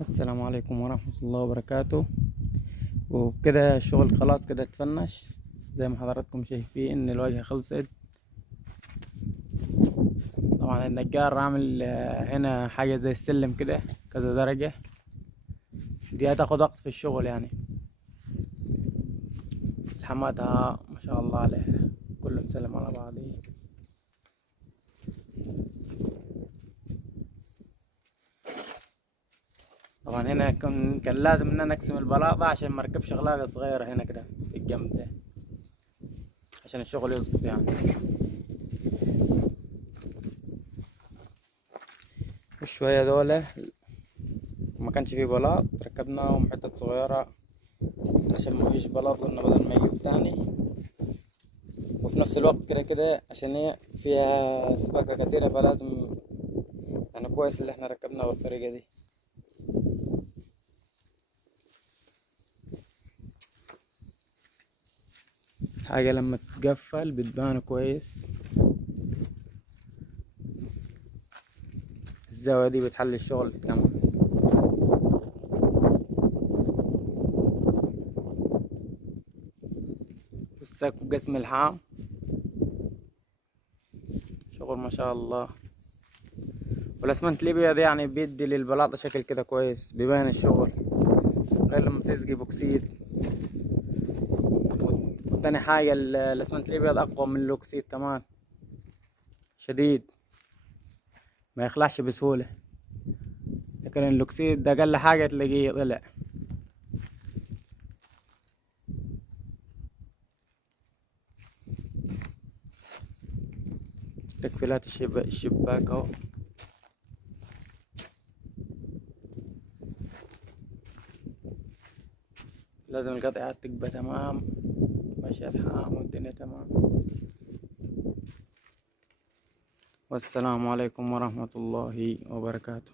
السلام عليكم ورحمة الله وبركاته. وبكده الشغل خلاص كده اتفنش، زي ما حضراتكم شايفين الواجهة خلصت. طبعا النجار عامل هنا حاجة زي السلم كده كذا درجة، دي هتاخد وقت في الشغل يعني. الحماتها ما شاء الله عليها كله مسلم على بعضه. طبعا هنا كان لازم ان انا اقسم البلاطة عشان ما اركبش غلاقة صغيرة هنا كده في الجنب ده عشان الشغل يظبط يعني. والشوية دول ما كانش فيه بلاط ركبناهم حتت صغيرة عشان ما فيش بلاط، قلنا بدل ما يجيب تاني. وفي نفس الوقت كده كده عشان هي فيها سباكة كتيرة فلازم يعني كويس اللي احنا ركبناها بالطريقة دي. حاجة لما تتقفل بتبان كويس. الزاوية دي بتحل الشغل كمان. والساك وقسم الحام شغل ما شاء الله. والاسمنت الابيض يعني بيدي للبلاطة شكل كده كويس، بيبان الشغل غير لما تسقي بوكسيد. وتاني حاجة الاسمنت الابيض اقوى من الاكسيد كمان شديد، ما يخلعش بسهولة. لكن الاكسيد ده اقل حاجة تلاقيه طلع. تكفيلات الشباك اهو. لازم القطعات تبقى تمام، ماشية الحام والدنيا تمام. والسلام عليكم ورحمة الله وبركاته.